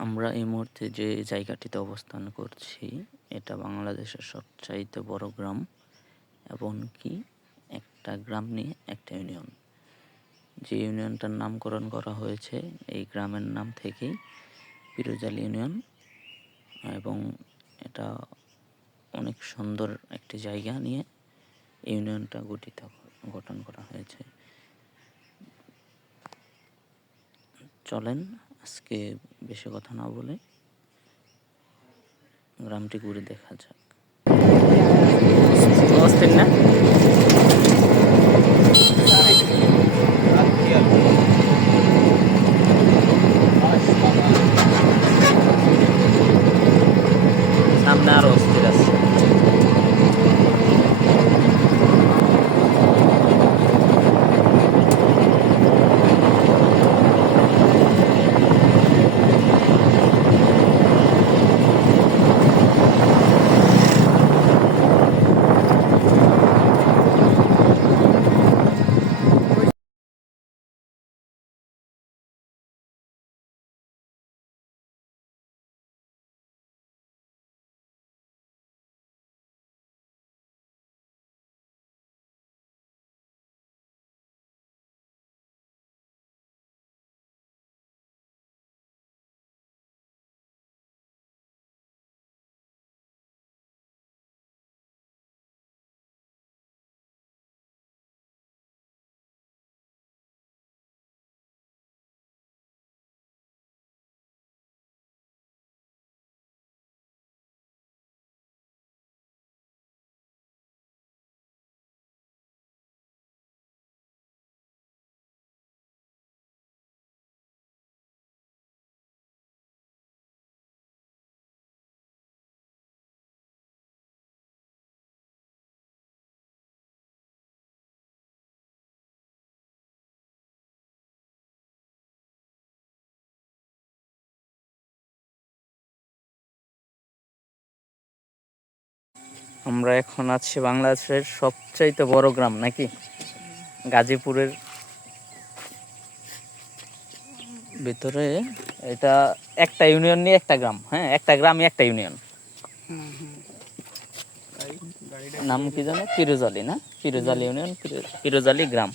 আমরা এই মুহূর্তে যে জায়গাটিতে অবস্থান করছি এটা বাংলাদেশের সবচাইতে বড় গ্রাম এবং কি একটা গ্রাম নিয়ে একটা ইউনিয়ন। যে ইউনিয়নটার নামকরণ করা হয়েছে এই গ্রামের নাম থেকেই পিরোজালি ইউনিয়ন, এবং এটা অনেক সুন্দর একটি জায়গা নিয়ে ইউনিয়নটা গঠন করা হয়েছে। চলেন আজকে বেশি কথা না বলে গ্রামটি ঘুরে দেখা যাক। অস্থির না? সামনে আরো অস্থির আছে। আমরা এখন আছি বাংলাদেশের সবচাইতে বড় গ্রাম নাকি গাজীপুরের ভিতরে। এটা একটা ইউনিয়ন নিয়ে একটা গ্রাম, হ্যাঁ একটা গ্রামই একটা ইউনিয়ন। নাম কি জানো? পিরোজালি না? পিরোজালি ইউনিয়ন, পিরোজালি গ্রাম।